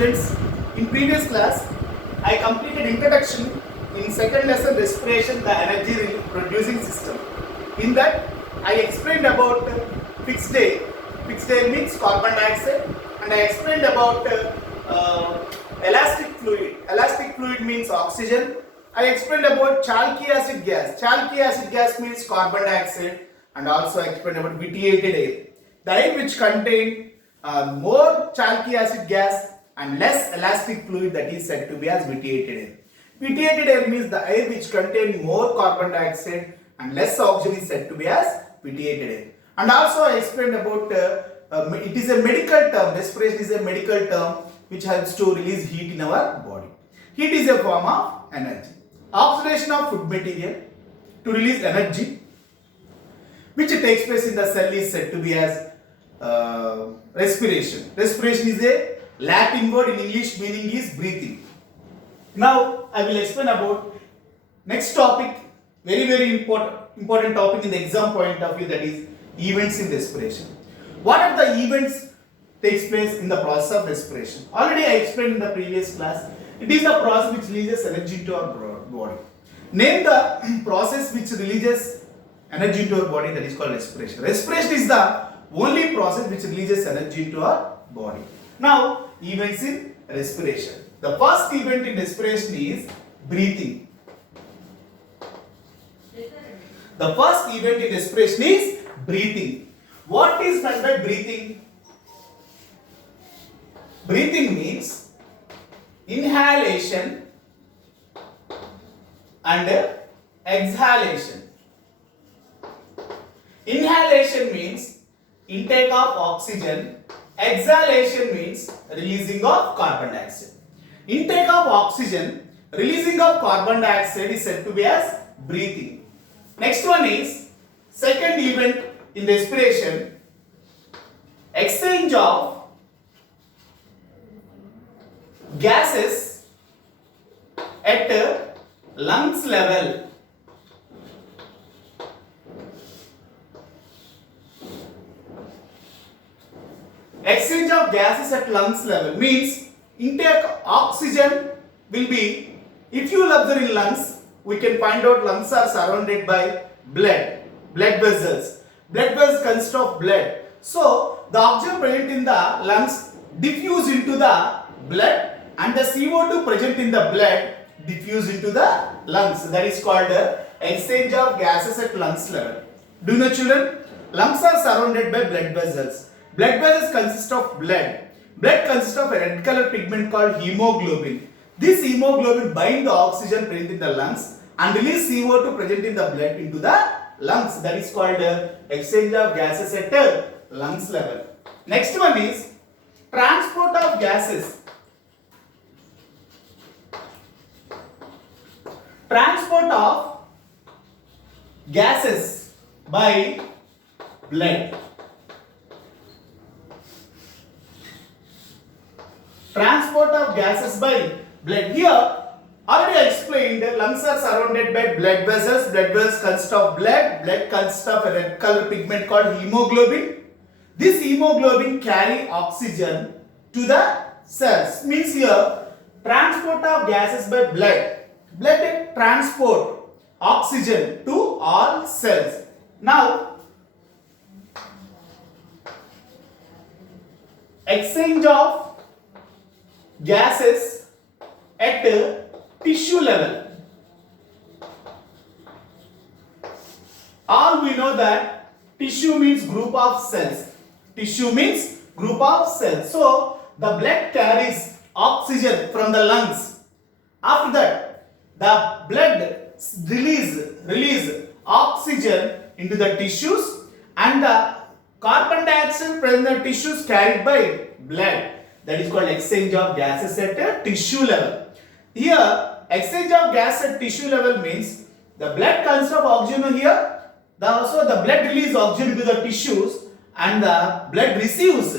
students, in previous class I completed introduction in second lesson respiration, the energy producing system. In that I explained about fixed air. Fixed air means carbon dioxide, and I explained about elastic fluid. Elastic fluid means oxygen. I explained about chalky acid gas. Chalky acid gas means carbon dioxide, and also I explained about vitiated air. The air which contain more chalky acid gas and less elastic fluid, that is said to be as vitiated air. Vitiated air means the air which contain more carbon dioxide and less oxygen is said to be as vitiated air. And also I explained about it is a medical term. Respiration is a medical term which helps to release heat in our body. Heat is a form of energy. Oxidation of food material to release energy, which takes place in the cell, is said to be as respiration. Respiration is a Latin word, in English meaning is breathing. Now I will explain about next topic, very important topic in the exam point of view, that is events in respiration. What are the events takes place in the process of respiration? Already I explained in the previous class. It is a process which releases energy into our body. Name the process which releases energy into our body, that is called respiration. Respiration is the only process which releases energy into our body. Now, events in respiration. The first event in respiration is breathing. The first event in respiration is breathing. What is meant by breathing? Breathing means inhalation and exhalation. Inhalation means intake of oxygen. Exhalation means releasing of carbon dioxide. Intake of oxygen, releasing of carbon dioxide is said to be as breathing. Next one is second event in respiration, exchange of gases at lungs level. Exchange of gases at lungs level means intake oxygen will be, if you will observe in lungs, we can find out lungs are surrounded by blood vessels. Blood vessels consist of blood. So the oxygen present in the lungs diffuse into the blood, and the CO2 present in the blood diffuse into the lungs. That is called exchange of gases at lungs level. Do you know, children? Lungs are surrounded by blood vessels. Blood vessels consist of blood. Blood consists of a red color pigment called hemoglobin. This hemoglobin binds the oxygen present in the lungs and release CO2 present in the blood into the lungs. That is called exchange of gases at lungs level. Next one is transport of gases. Transport of gases by blood. Transport of gases by blood. Here already I explained, lungs are surrounded by blood vessels. Blood vessels consist of blood. Blood consists of a red color pigment called hemoglobin. This hemoglobin carry oxygen to the cells. Means here transport of gases by blood. Blood transport oxygen to all cells. Now exchange of gases at tissue level. All we know that tissue means group of cells. Tissue means group of cells. So the blood carries oxygen from the lungs. After that, the blood release oxygen into the tissues, and the carbon dioxide present in the tissues carried by blood. That is called exchange of gases at a tissue level. Here, exchange of gas at tissue level means the blood consists of oxygen here. Also, the blood releases oxygen to the tissues, and the blood receives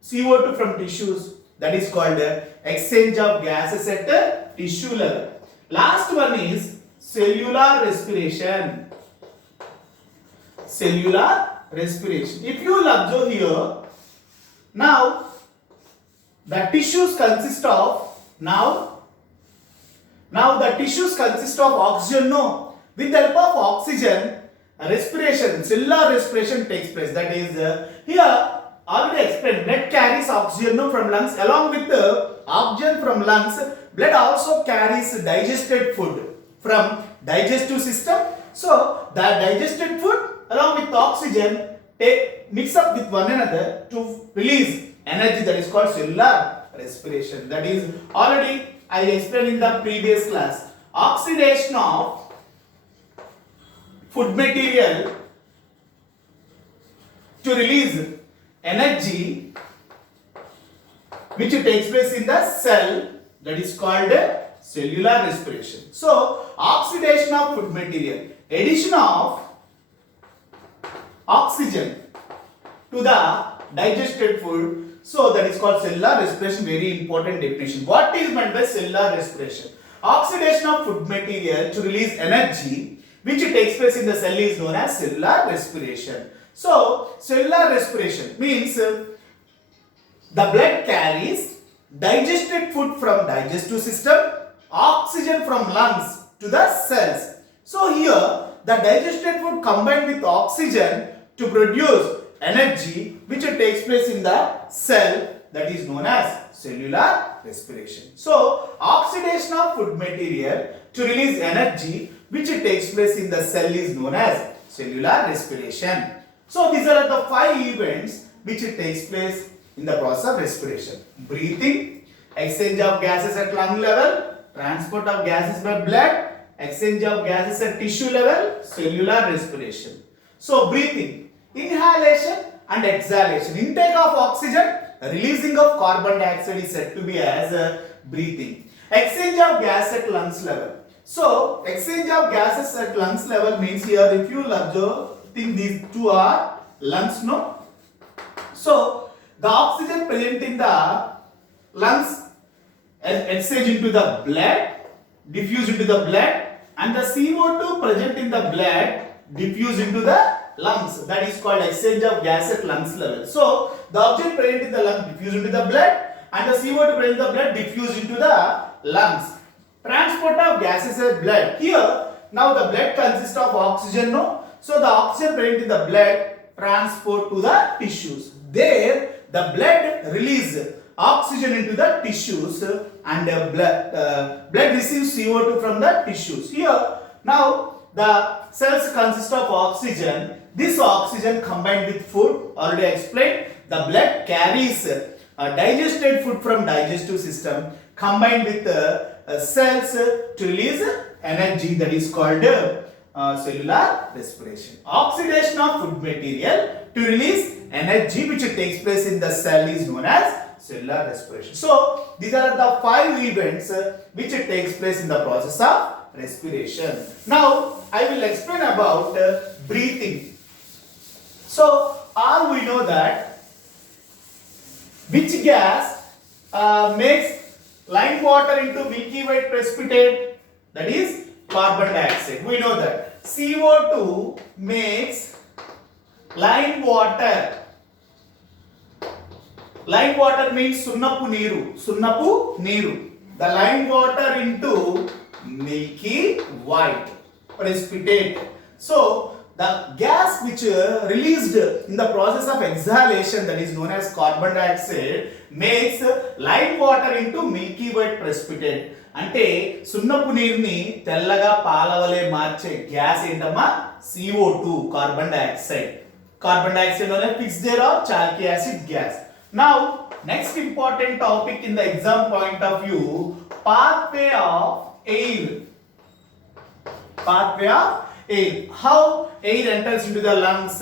CO2 from tissues. That is called exchange of gases at a tissue level. Last one is cellular respiration. Cellular respiration. If you will observe here, now the tissues consist of now the tissues consist of oxygen. No, with the help of oxygen, respiration, cellular respiration takes place. That is here already explained. Blood carries oxygen from lungs along with the oxygen from lungs. Blood also carries digested food from digestive system. So the digested food along with oxygen mix up with one another to release energy, that is called cellular respiration. That is already I explained in the previous class. Oxidation of food material to release energy which takes place in the cell, that is called cellular respiration. So oxidation of food material, addition of oxygen to the digested food, so that is called cellular respiration. Very important definition. What is meant by cellular respiration? Oxidation of food material to release energy which takes place in the cell is known as cellular respiration. So cellular respiration means the blood carries digested food from digestive system, oxygen from lungs to the cells. So here the digested food combined with oxygen to produce energy which takes place in the cell, that is known as cellular respiration. So oxidation of food material to release energy which takes place in the cell is known as cellular respiration. So these are the 5 events which takes place in the process of respiration. Breathing, exchange of gases at lung level, transport of gases by blood, exchange of gases at tissue level, cellular respiration. So breathing, inhalation and exhalation. Intake of oxygen, releasing of carbon dioxide is said to be as breathing. Exchange of gas at lungs level. So exchange of gases at lungs level means here if you will observe, think these two are lungs, no? So the oxygen present in the lungs exchange into the blood, diffuse into the blood, and the CO2 present in the blood diffuse into the lungs. That is called exchange of gas at lungs level. So the oxygen present in the lung diffuse into the blood and the CO2 present in the blood diffuse into the lungs. Transport of gases at blood. Here now the blood consists of oxygen, no? So the oxygen present in the blood transport to the tissues. There the blood release oxygen into the tissues and blood receives CO2 from the tissues. Here now the cells consist of oxygen. This oxygen combined with food, already explained, the blood carries digested food from digestive system combined with cells to release energy, that is called cellular respiration. Oxidation of food material to release energy which takes place in the cell is known as cellular respiration. So these are the 5 events which takes place in the process of respiration. Now I will explain about breathing. So all we know that which gas makes lime water into milky white precipitate, that is carbon dioxide. We know that CO2 makes lime water. Lime water means sunnapu neeru. The lime water into milky white precipitate. So the gas which released in the process of exhalation, that is known as carbon dioxide, makes lime water into milky white precipitate. అంటే సున్నపు నీరుని తెల్లగా పాలవలే మార్చే gas ఏంటమ్మా? CO2, carbon dioxide. Carbon dioxide known as fixed air or chalky acid gas. Now next important topic in the exam point of view, pathway of air. Pathway of air. How air enters into the lungs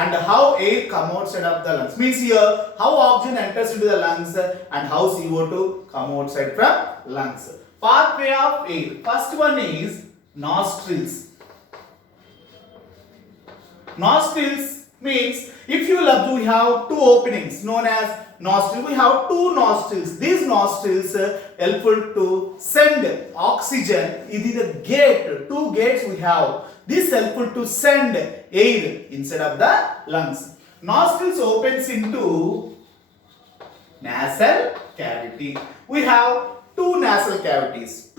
and how air comes outside of the lungs. Means here how oxygen enters into the lungs and how CO2 come outside from lungs. Pathway of air. First one is nostrils. Nostrils means if you look, we have 2 openings known as nostrils. We have 2 nostrils. These nostrils helpful to send oxygen. It is a gate. 2 gates we have. This helpful to send air inside of the lungs. Nostrils opens into nasal cavity. We have two nasal cavities.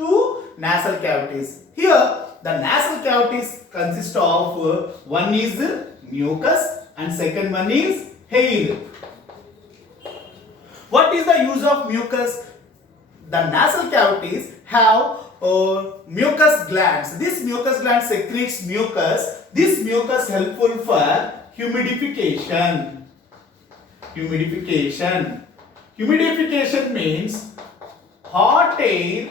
Here the nasal cavities consist of one is mucus and second one is hair. What is the use of mucus? The nasal cavities have mucus glands. This mucus gland secretes mucus. This mucus helpful for humidification. Humidification means hot air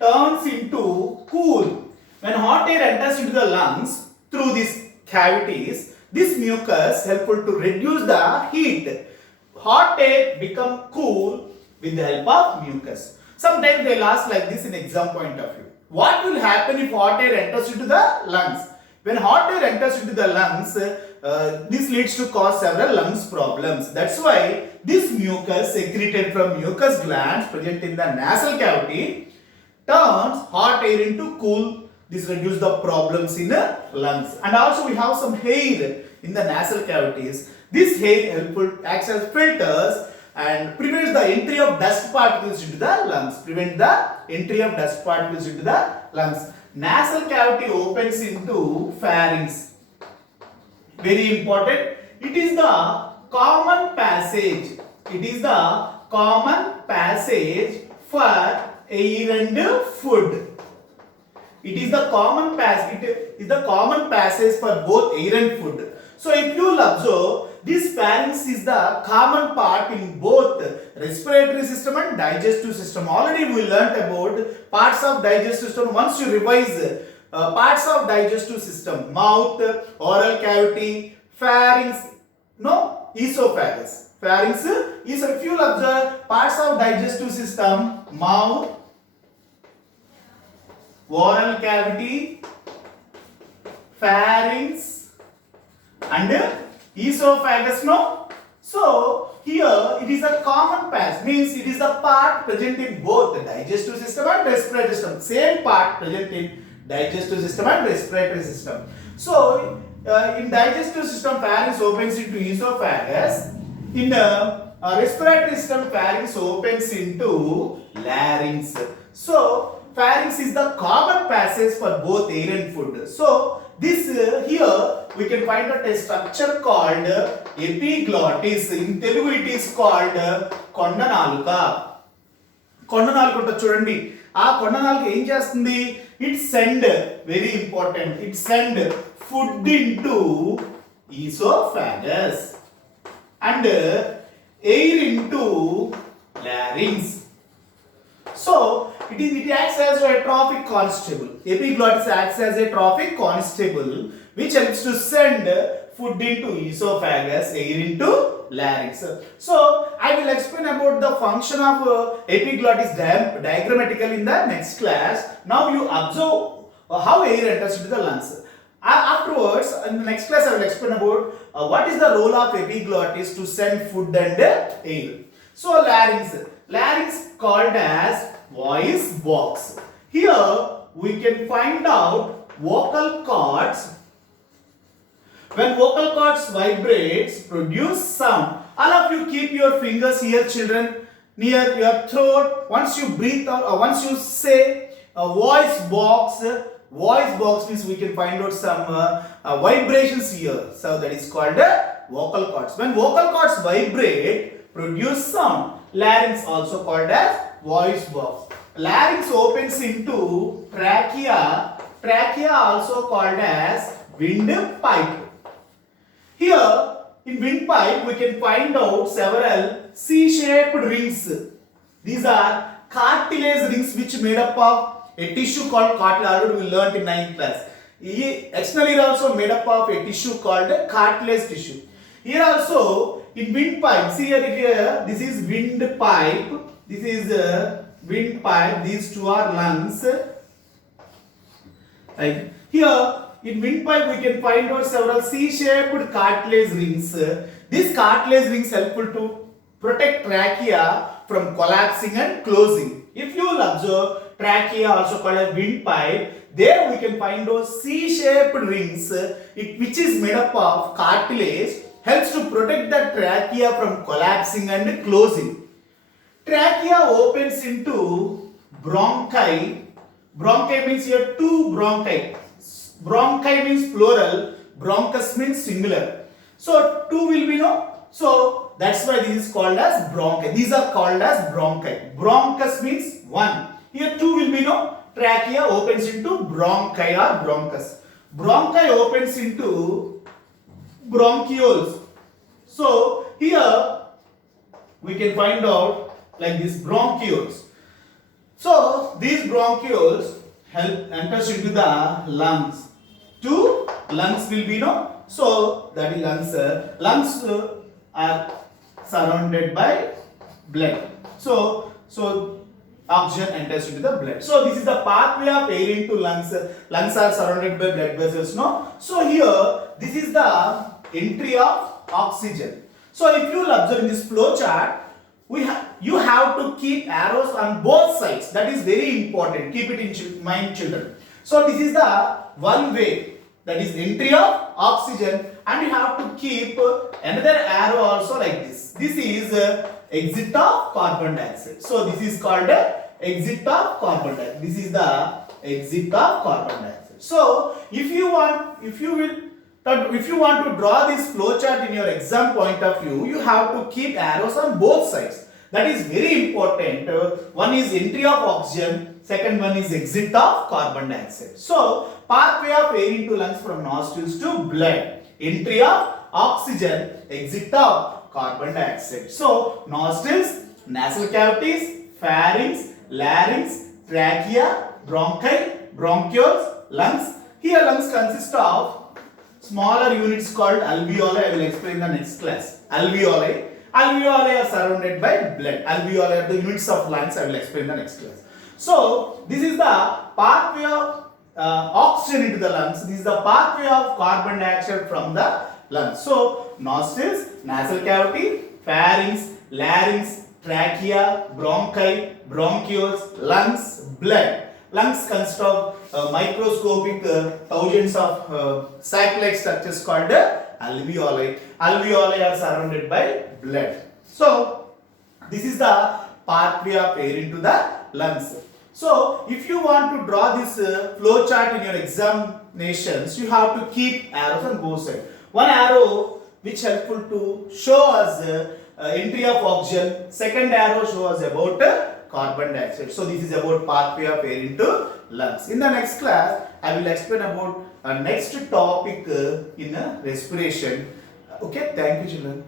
turns into cool. When hot air enters into the lungs through these cavities, this mucus helpful to reduce the heat. Hot air become cool with the help of mucus. Sometimes they ask like this in exam point of view. What will happen if hot air enters into the lungs? When hot air enters into the lungs, this leads to cause several lungs problems. That's why this mucus secreted from mucus glands present in the nasal cavity turns hot air into cool. This reduces the problems in the lungs. And also we have some hair in the nasal cavities. This hair helpful acts as filters and prevents the entry of dust particles into the lungs. Nasal cavity opens into pharynx. Very important. It is the common passage. For air and food. It is the common passage for both air and food. So if you will observe, this pharynx is the common part in both respiratory system and digestive system. Already we learnt about parts of digestive system. Once you revise parts of digestive system, mouth, oral cavity, pharynx, esophagus. Pharynx is, if you will observe parts of digestive system, mouth, oral cavity, pharynx and esophagus, no? So here it is a common passage, means it is the part present in both the digestive system and respiratory system. Same part present in digestive system and respiratory system. So in digestive system, pharynx opens into esophagus. In respiratory system, pharynx opens into larynx. So pharynx is the common passage for both air and food. So this here we can find out a structure called epiglottis. In Telugu it is called kondanalika. Kondanalika chudandi. Aa kondanalika em chestundi? It send, very important, it send food into esophagus and air into larynx. So it acts as a trophic constable. Epiglottis acts as a trophic constable which helps to send food into esophagus, air into larynx. So I will explain about the function of epiglottis diagrammatically in the next class. Now you observe how air enters into the lungs. Afterwards, in the next class I will explain about what is the role of epiglottis to send food and air. So larynx called as voice box. Here we can find out vocal cords. When vocal cords vibrates, produce sound. All of you keep your fingers here, children, near your throat. Once you breathe out, or once you say a voice box means we can find out some vibrations here. So that is called vocal cords. When vocal cords vibrate, produce sound. Larynx also called as voice box. Larynx opens into trachea. Trachea also called as windpipe. Here in windpipe we can find out several C-shaped rings. These are cartilage rings which made up of a tissue called cartilage. Already we learnt in 9th class. External ear also made up of a tissue called cartilage tissue. Here also in windpipe, see here, this is windpipe. This is windpipe. These two are lungs. Right. Here in windpipe we can find out several C-shaped cartilage rings. These cartilage rings helpful to protect trachea from collapsing and closing. If you will observe trachea also called as windpipe, there we can find those C-shaped rings which is made up of cartilage, helps to protect the trachea from collapsing and closing. Trachea opens into bronchi. Bronchi means here two bronchi. Bronchi means plural, bronchus means singular. So two will be no. So that's why this is called as bronchi. These are called as bronchi. Bronchus means one. Here two will be no. Trachea opens into bronchi or bronchus. Bronchi opens into bronchioles. So here we can find out like this bronchioles. So these bronchioles enters into the lungs. Two lungs will be no. So that is lungs. Lungs are surrounded by blood. So oxygen enters into the blood. So this is the pathway of air into lungs. Lungs are surrounded by blood vessels. No. So here this is the entry of oxygen. So if you will observe in this flow chart, you have to keep arrows on both sides. That is very important. Keep it in mind, children. So this is the one way, that is entry of oxygen, and you have to keep another arrow also like this. This is exit of carbon dioxide. So this is called exit of carbon dioxide. This is the exit of carbon dioxide. So if you want to draw this flow chart in your exam point of view, you have to keep arrows on both sides. That is very important. One is entry of oxygen, second one is exit of carbon dioxide. So pathway of air into lungs from nostrils to blood. Entry of oxygen, exit of carbon dioxide. So nostrils, nasal cavities, pharynx, larynx, trachea, bronchi, bronchioles, lungs. Here lungs consist of smaller units called alveoli. I will explain the next class. Alveoli. Alveoli are surrounded by blood. Alveoli are the units of lungs. I will explain the next class. So this is the pathway of oxygen into the lungs. This is the pathway of carbon dioxide from the lungs. So nostrils, nasal cavity, pharynx, larynx, trachea, bronchi, bronchioles, lungs, blood. Lungs consist of microscopic thousands of sac-like structures called alveoli. Alveoli are surrounded by blood. So this is the pathway of air into the lungs. So if you want to draw this flow chart in your examinations, you have to keep arrows on both sides. One arrow which helpful to show us entry of oxygen, second arrow shows us about carbon dioxide. So this is about pathway of air into lungs. In the next class, I will explain about next topic in respiration. Okay, thank you children.